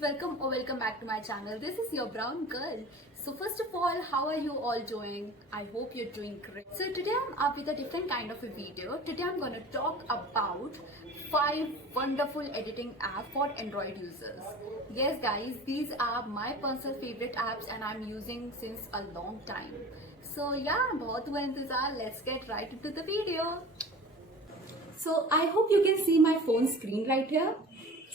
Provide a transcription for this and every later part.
welcome or welcome back to my channel. This is your brown girl. So first of all, how are you all doing? I hope you're doing great. So today I'm up with a different kind of a video. Today I'm going to talk about 5 wonderful editing apps for Android users. Yes guys, these are my personal favorite apps and I'm using since a long time. So yeah, बहुत हुआ इंतजार. Let's get right into the video. So I hope you can see my phone screen right here.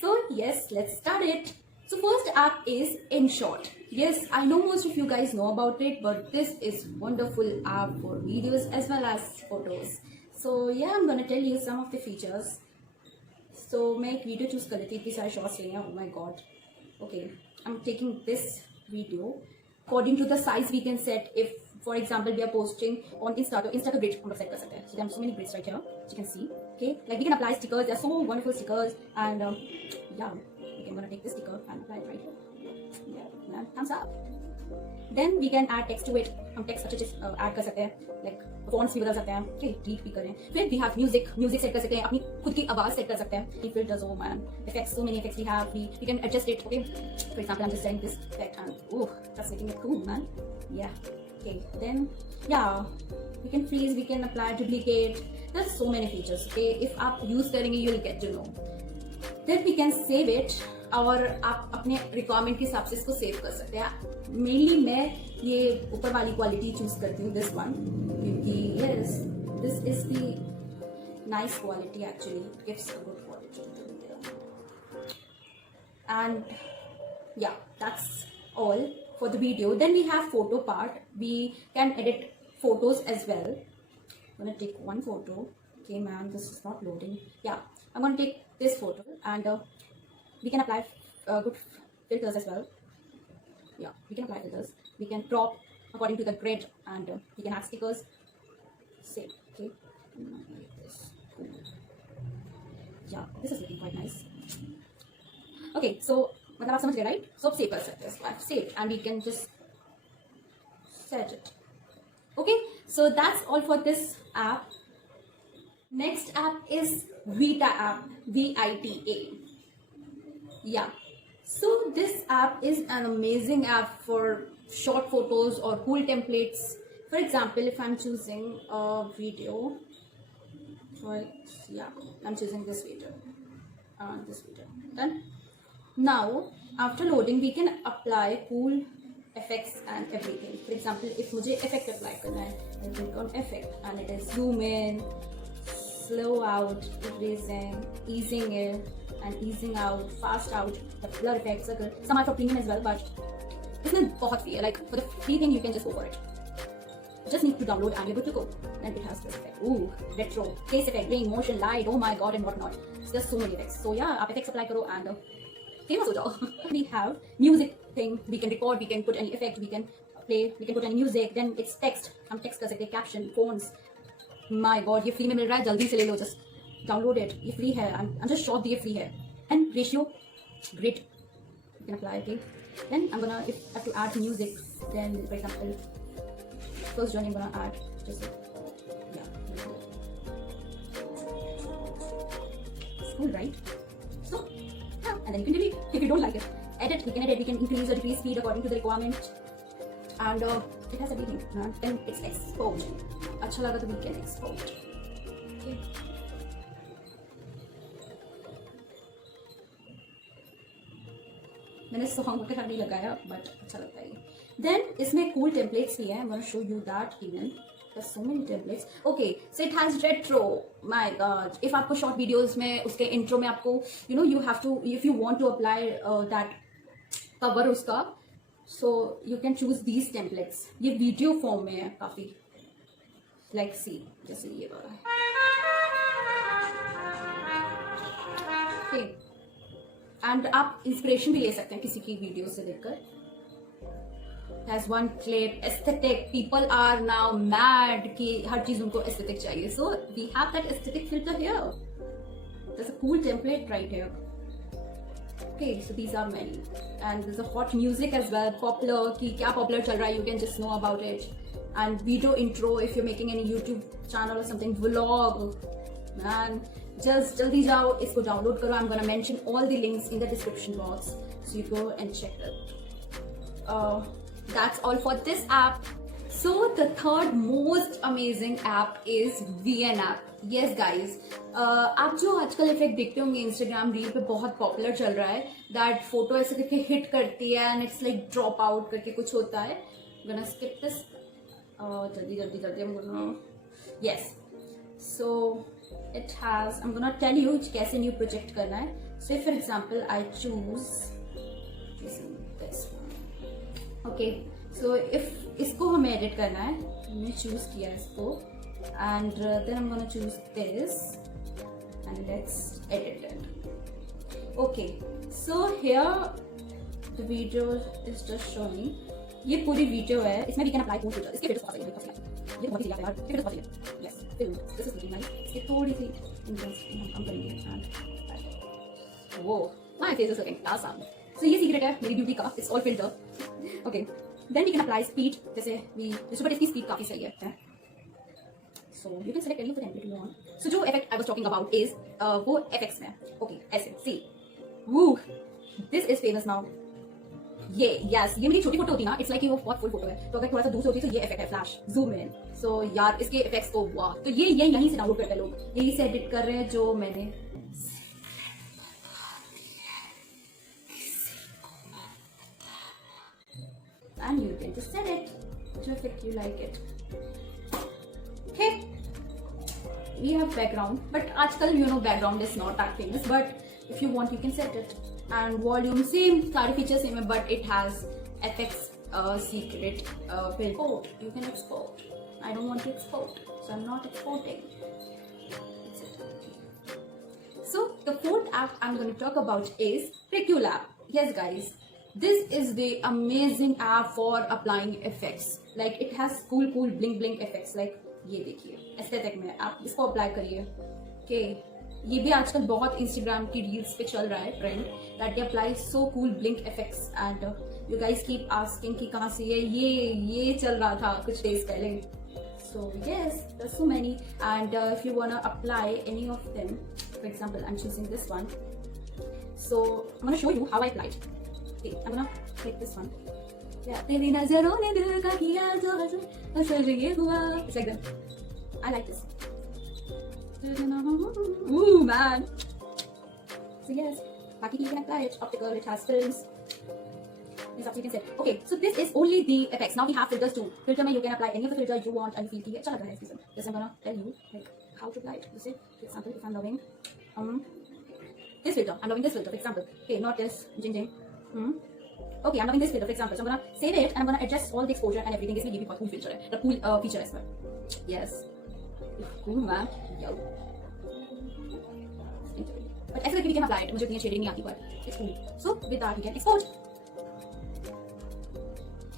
So yes, let's start it. So first app is InShot. Yes, I know most of you guys know about it, but this is wonderful app for videos as well as photos. So yeah, I'm gonna tell you some of the features. So मैं एक video choose कर लेती, इतनी सारी shots लेंगे. Oh my god. Okay, I'm taking this video. According to the size we can set. If for example we are posting on Insta, तो Insta का grid हम लोग set कर सकते हैं. So there are so many grids right here. You can see. Okay, like we can apply stickers. There are so wonderful stickers, and yeah, we can gonna take this sticker and apply it right here. Yeah, and thumbs up. Then we can add text to it. हम text अच्छे से add कर सकते हैं. Like fonts भी बदल सकते हैं. Okay, delete भी करें. फिर we have music set कर सकते हैं. अपनी खुद की आवाज set कर सकते हैं. Filters, oh man, effects, so many effects we have. We can adjust it. Okay, for example, I'm just setting this effect, and oh, that's making it cool, man. Yeah. Okay, then yeah, we can freeze, we can apply, duplicate. There's so many features. Okay, if आप use करेंगे, you'll get to know. Then we can save it. और आप अपने requirement के हिसाब से इसको save कर सकते हैं. मेनली मैं ये ऊपर वाली क्वालिटी चूज करती हूँ, दिस वन, क्योंकि yes this is the nice quality. Actually it gives a good quality. And या that's all for the video. Then we have photo part. We can edit photos as well. I'm gonna take one photo. Okay man, this is not loading. Yeah, I'm gonna take this photo and we can apply good filters as well. Yeah, we can apply filters. We can crop according to the grid, and we can add stickers. Save. Okay, like this. Cool. Yeah, this is looking quite nice. Okay, so मतलब आप समझ गए right. सो save कर सकते हैं. Save and we can just set it. Okay, so that's all for this app. Next app is Vita app. VITA. Yeah, so this app is an amazing app for short photos or cool templates. For example, if I'm choosing a video for, yeah, I'm choosing this video and this video. Done. Now after loading we can apply cool effects and everything. For example, if मुझे effect apply करना है, I click on effect and it is zoom in, slow out, erasing, easing in and easing out, fast out, the blur effects. Some are for premium as well, but इसमें बहुत free है. Like for the free thing you can just go for it. You just need to download and you're good to go. And it has this effect. Ooh, retro, face effect, rain, motion, light, oh my god, and whatnot. It's just so many effects. So yeah, आप effects apply करो and famous हो जाओ. We have music thing. We can record. We can put any effect. We can play. We can put any music. Then it's text. हम text कर सकते हैं. Caption, fonts. My God, ये free में मिल रहा है. जल्दी से ले लो. Just download it. ये free है. I'm just shocked ये free है. And ratio, grid. You can apply. Okay. Then I'm gonna, if I have to add music, then for example, first journey I'm gonna add just yeah. It's cool, right? So. And then you can delete if you don't like it. Edit, we can edit, we can increase or decrease speed according to the requirement. And it has everything. Then it's export. अच्छा लगा तो we can export. Okay. मैंने song वगैरह नहीं लगाया but अच्छा लगता है. Then इसमें cool templates भी हैं. I'm gonna show you that even. There's so many templates. Okay, so it has retro. My God, if आपको short videos में उसके intro में आपको you have to, if you want to apply that cover उसका, so you can choose these templates. ये video form में है काफी. Like see, जैसे ये वाला है. Okay, and आप inspiration भी ले सकते हैं किसी की video से देखकर. Has one clip, aesthetic. People are now mad कि हर चीज उनको aesthetic चाहिए. So we have that aesthetic filter here. There's a cool template right here. Okay, so these are many, and there's a hot music as well. Popular कि क्या popular चल रहा है, you can just know about it. And video intro if you're making any YouTube channel or something, vlog. Man, just जल्दी जाओ इसको download करो. I'm gonna mention all the links in the description box. So you go and check it. That's all for this app. So the third most amazing app is VN app. Yes guys, आप जो आजकल effect देखते होंगे Instagram reel पे बहुत popular चल रहा है, दैट फोटो ऐसे करके हिट करती है and it's like drop out करके कुछ होता है. Gonna skip this. जल्दी जल्दी जल्दी हम gonna. Yes, so it has, I am gonna tell you कैसे न्यू प्रोजेक्ट करना है. So for example I choose this. Okay, so if इसको हमें एडिट करना है, हमने चूज किया इसको and then I'm gonna choose this and let's edit it. Okay, so here the video is just showing. ये पूरी वीडियो है, इसमें we can apply cool filter. इसके filters बहुत सही है, ये बहुत ही यार, filters बहुत सही है. Yes, film. This is looking nice. इसके थोड़ी सी इंटेंस हम करेंगे and whoa, my face is looking awesome. So ये सीक्रेट है मेरी ब्यूटी का. It's all filter. Okay, then we can apply speed. जैसे we but इसकी स्पीड काफी सही है. So you can select any of the template you want. So जो effect I was talking about is वो effects में. Okay, ऐसे see. Woo, this is famous now. ये yes, ये मेरी छोटी फोटो होती ना, it's like ये वो बहुत फुल फोटो है. तो अगर थोड़ा सा दूर से होती तो ये effect है flash, zoom in. So यार इसके effects तो वाह. तो ये यहीं से डाउनलोड करते हैं लोग. यहीं से एडिट कर रहे हैं जो मैंने. And you can just set it to effect you like it. Okay, we have background, but आजकल you know background is not that famous, but if you want you can set it. And volume same, सारे features same है, but it has FX secret export. You can export. I don't want to export, so I'm not exporting. So the fourth app I'm going to talk about is Precule. Yes guys, this is the amazing app for applying effects. Like it has cool bling effects. Like ये देखिए aesthetic में आप इसको apply करिए. Okay, ये भी आजकल बहुत इंस्टाग्राम की रील्स पे चल रहा है trend, that they apply so cool blink effects and you guys keep asking कि कहाँ से ये चल रहा था कुछ डेज पहले. So yes, there so many and if you want to apply any of them, for example I am choosing this one. So I want to show you how I apply it. Okay, I am gonna take this one. तेरी नजरों ने दिल का किया जो असल ये हुआ. It's like that. I like this. Ooh man. So yes, बाकी you can apply it. Optical, it has films. This up you can set. Okay, so this is only the effects. Now we have filters too. Filter में you can apply any of the filter you want and you feel कि अच्छा लग रहा है इसमें. This I'm gonna tell you like how to apply it. You see, for example, if I'm loving this filter, I'm loving this filter. For example, okay, not this jing. Okay, I'm loving this filter for example. So I'm gonna save it and I'm gonna adjust all the exposure and everything. इसमें ये भी बहुत cool filter है, the cool feature है इसमें. Yes, cool man. Yo. But ऐसे करके we can apply it. मुझे इतनी shading नहीं आती पर it's cool. So with that we can export.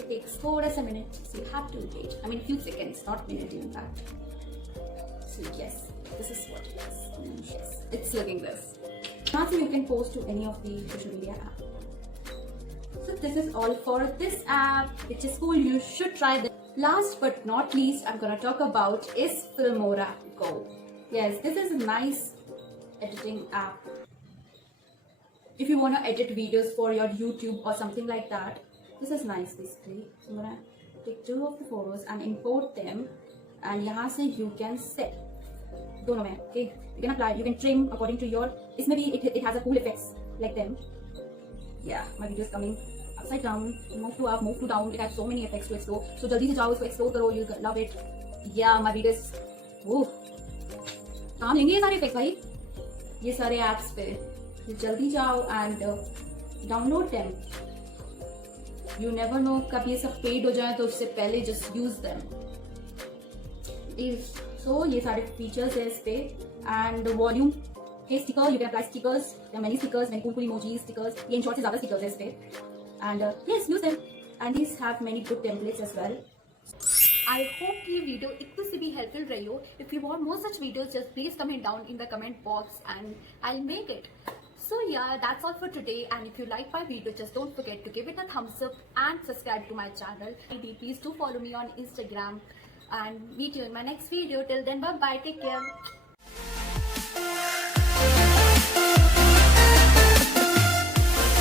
It takes 4 minutes. So you have to wait. I mean few seconds, not minute in fact. So yes, this is what it is. Yes, it's looking this. Now you can post to any of the social media apps. So this is all for this app, which is cool. You should try this. Last but not least, I'm gonna talk about is Filmora Go. Yes, this is a nice editing app. If you wanna edit videos for your YouTube or something like that, this is nice basically. So I'm gonna take 2 of the photos and import them, and यहाँ से you can set दोनों में. Okay, you can apply, you can trim according to your. इसमें भी it has a cool effects like them. Yeah, my video is coming upside down, move to up, move to down. It has so many effects to explore. So जल्दी से जाओ इसको explore करो, you'll love it. Yeah, my video is काम लेंगे ये सारे effects भाई, ये सारे apps पे. तो जल्दी जाओ and download them. You never know कब ये सब paid हो जाए, तो उससे पहले just use them. So ये सारे features है इस पे and volume. Hey sticker, you can apply stickers. There are many stickers, many cool emojis, stickers. ये in short से ज़्यादा stickers है इस पे. And yes, use them. And these have many good templates as well. I hope ये video इतनी सी भी helpful रही हो. If you want more such videos, just please comment down in the comment box and I'll make it. So yeah, that's all for today. And if you like my video, just don't forget to give it a thumbs up and subscribe to my channel. Please do follow me on Instagram and meet you in my next video. Till then, bye bye. Take care.